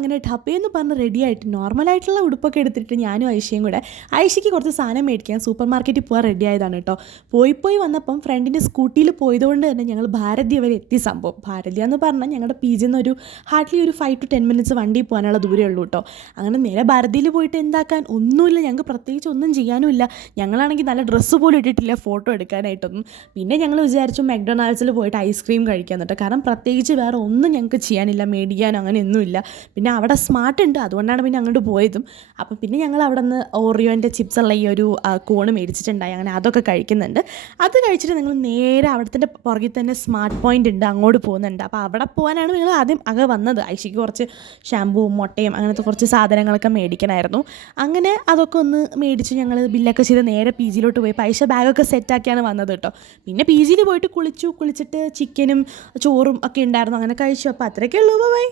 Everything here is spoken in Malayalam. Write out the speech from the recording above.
അങ്ങനെ ടപ്പേന്ന് പറഞ്ഞ് റെഡിയായിട്ട് നോർമലായിട്ടുള്ള ഉടുപ്പൊക്കെ എടുത്തിട്ട് ഞാനും ഐഷയും കൂടെ ഐഷയ്ക്ക് കുറച്ച് സാധനം മേടിക്കാൻ സൂപ്പർ മാർക്കറ്റിൽ പോകാൻ റെഡി ആയതാണ് കേട്ടോ. പോയി വന്നപ്പം ഫ്രണ്ടിൻ്റെ സ്കൂട്ടിയിൽ പോയതുകൊണ്ട് തന്നെ ഞങ്ങൾ ഭാരതി വരെ എത്തി. സംഭവം ഭാരതി എന്ന് പറഞ്ഞാൽ ഞങ്ങളുടെ പി ജിന്ന് ഒരു ഹാർഡ്ലി ഒരു 5 to 10 minutes വണ്ടി പോകാനുള്ള ദൂരമേ ഉള്ളൂ കേട്ടോ. അങ്ങനെ നേരെ ഭാരതിയിൽ പോയിട്ട് എന്താക്കാൻ ഒന്നുമില്ല, ഞങ്ങൾക്ക് പ്രത്യേകിച്ച് ഒന്നും ചെയ്യാനുമില്ല. ഞങ്ങളാണെങ്കിൽ നല്ല ഡ്രസ്സ് പോലും ഇട്ടിട്ടില്ല ഫോട്ടോ എടുക്കാനായിട്ടൊന്നും. പിന്നെ ഞങ്ങൾ വിചാരിച്ചു മെക്ഡൊണാൾഡ്സിൽ പോയിട്ട് ഐസ്ക്രീം കഴിക്കാൻ കേട്ടോ. കാരണം പ്രത്യേകിച്ച് വേറെ ഒന്നും ഞങ്ങൾക്ക് ചെയ്യാനില്ല, മേടിക്കാനോ അങ്ങനെയൊന്നുമില്ല. പിന്നെ അവിടെ സ്മാർട്ട് ഉണ്ട്, അതുകൊണ്ടാണ് പിന്നെ അങ്ങോട്ട് പോയതും. അപ്പം പിന്നെ ഞങ്ങൾ അവിടെ നിന്ന് ഓറിയോൻ്റെ ചിപ്സുള്ള ഈ ഒരു കോണ് മേടിച്ചിട്ടുണ്ടായി. അങ്ങനെ അതൊക്കെ കഴിക്കുന്നുണ്ട്. അത് കഴിച്ചിട്ട് നിങ്ങൾ നേരെ അവിടുത്തെ പുറകിൽ തന്നെ സ്മാർട്ട് പോയിൻ്റ് ഉണ്ട്, അങ്ങോട്ട് പോകുന്നുണ്ട്. അപ്പോൾ അവിടെ പോകാനാണ് ഞങ്ങൾ ആദ്യം വന്നത്. ഐഷയ്ക്ക് കുറച്ച് ഷാമ്പൂവും മുട്ടയും അങ്ങനത്തെ കുറച്ച് സാധനങ്ങളൊക്കെ മേടിക്കണമായിരുന്നു. അങ്ങനെ അതൊക്കെ ഒന്ന് മേടിച്ച് ഞങ്ങൾ ബില്ലൊക്കെ ചെയ്ത് നേരെ പി ജിയിലോട്ട് പോയി പൈസ ബാഗൊക്കെ സെറ്റാക്കിയാണ് വന്നത് കേട്ടോ. പിന്നെ പി ജിയിൽ പോയിട്ട് കുളിച്ചിട്ട് ചിക്കനും ചോറും ഒക്കെ ഉണ്ടായിരുന്നു, അങ്ങനെ കഴിച്ചു. അപ്പോൾ അത്രയൊക്കെ ഉള്ളൂ. ബൈ.